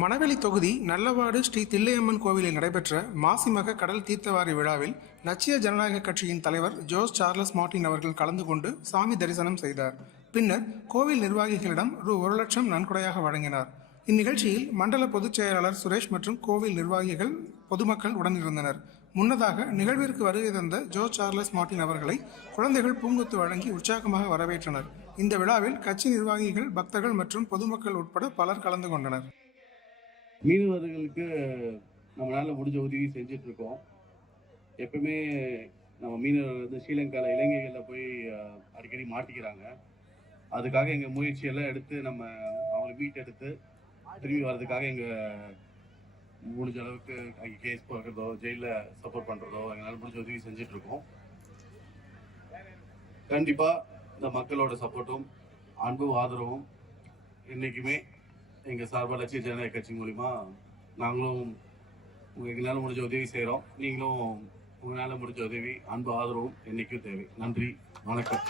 மணவெளி தொகுதி நல்லவாடு ஸ்ரீ தில்லையம்மன் கோவிலில் நடைபெற்ற மாசிமக கடல் தீர்த்தவாரி விழாவில் லட்சிய ஜனநாயக கட்சியின் தலைவர் ஜோஸ் சார்லஸ் மார்டின் அவர்கள் கலந்து கொண்டு சாமி தரிசனம் செய்தார். பின்னர் கோவில் நிர்வாகிகளிடம் ரூ. 1,00,000 நன்கொடையாக வழங்கினார். இந்நிகழ்ச்சியில் மண்டல பொதுச் செயலாளர் சுரேஷ் மற்றும் கோவில் நிர்வாகிகள், பொதுமக்கள் உடனிருந்தனர். முன்னதாக நிகழ்விற்கு வருகை தந்த ஜோஸ் சார்லஸ் மார்டின் அவர்களை குழந்தைகள் பூங்கொத்து வழங்கி உற்சாகமாக வரவேற்றனர். இந்த விழாவில் கட்சி நிர்வாகிகள், பக்தர்கள் மற்றும் பொதுமக்கள் உட்பட பலர் கலந்து கொண்டனர். மீனவர்களுக்கு நம்மளால முடிஞ்ச உதவி செஞ்சுட்டு இருக்கோம். எப்பவுமே நம்ம மீனவர்கள் வந்து ஸ்ரீலங்காவில் இலங்கைகளில் போய் அடிக்கடி மாட்டிக்கிறாங்க. அதுக்காக எங்கள் முயற்சியெல்லாம் எடுத்து நம்ம அவங்களை மீட்டெடுத்து திரும்பி வர்றதுக்காக எங்கள் முடிஞ்ச அளவுக்கு அங்கே கேஸ் போடுறதோ, ஜெயிலில் சப்போர்ட் பண்ணுறதோ எங்களால் முடிஞ்ச உதவி செஞ்சிட்ருக்கோம். கண்டிப்பாக இந்த மக்களோட சப்போர்ட்டும் அன்பும் ஆதரவும் என்றைக்குமே எங்கள் சார்பாக லட்சிய ஜனநாயக கட்சி மூலிமா நாங்களும் எங்களால் முடிஞ்ச உதவி செய்கிறோம். நீங்களும் உங்களால் முடிஞ்ச உதவி, அன்பு, ஆதரவும் என்றைக்கும் தேவை. நன்றி, வணக்கம்.